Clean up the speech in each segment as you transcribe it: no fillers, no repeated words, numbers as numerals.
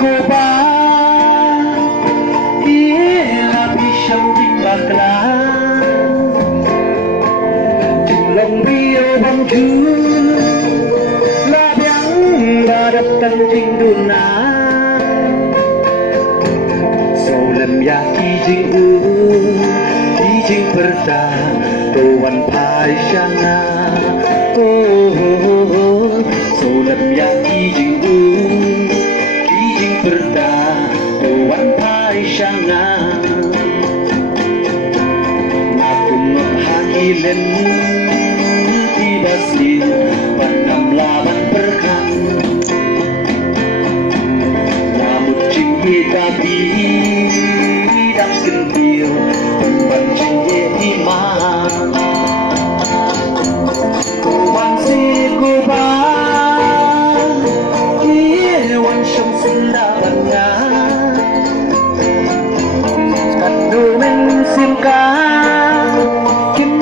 ko ba ilabi siyang di bakla Lòng biêu băng chú là biang ba đập tân trình đồn ná Sau lần ya ki jing u ki jing perta Tuan pai shana Sau lần ya ki jing u ki jing perta Tuan pai shana Nakum hangilin Basir Panam laban perkan Namun cinggi tapi Dan gentil Pemban cinggi iman Kuban si kuban Iwan syam sendaban nga Kanu mensimka Kim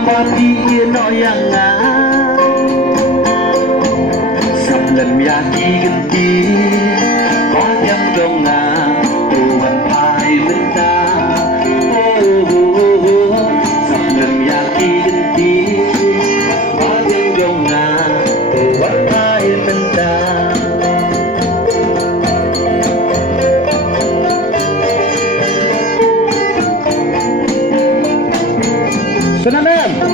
mati no yang nga Sắp lần yaki ganti Có nhắm trong nga Tuan pai benda Sắp lần yaki ganti Có nhắm trong nga Tuan pai benda Senang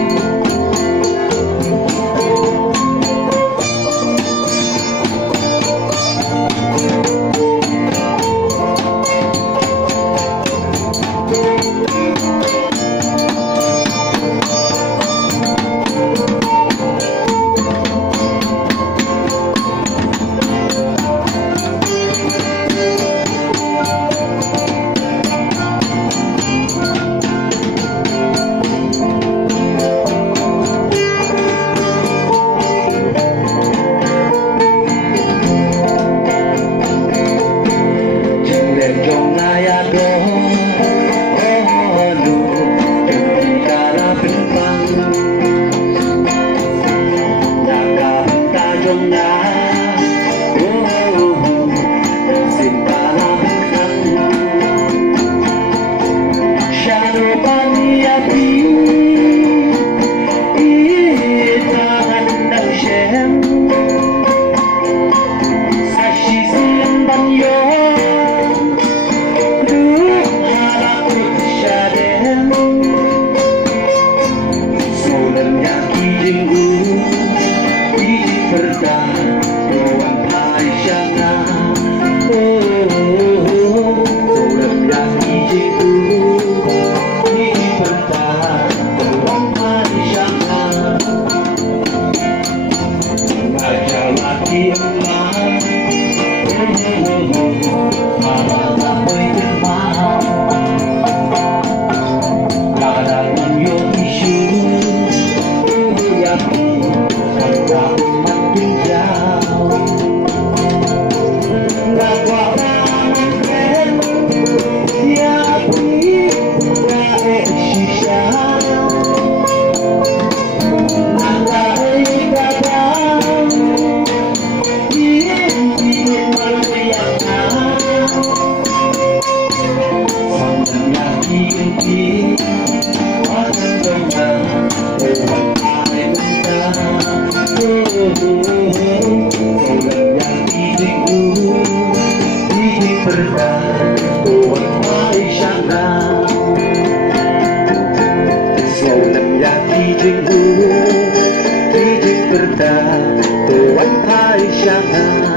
Tuan pai shana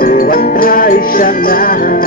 Tuan pai shana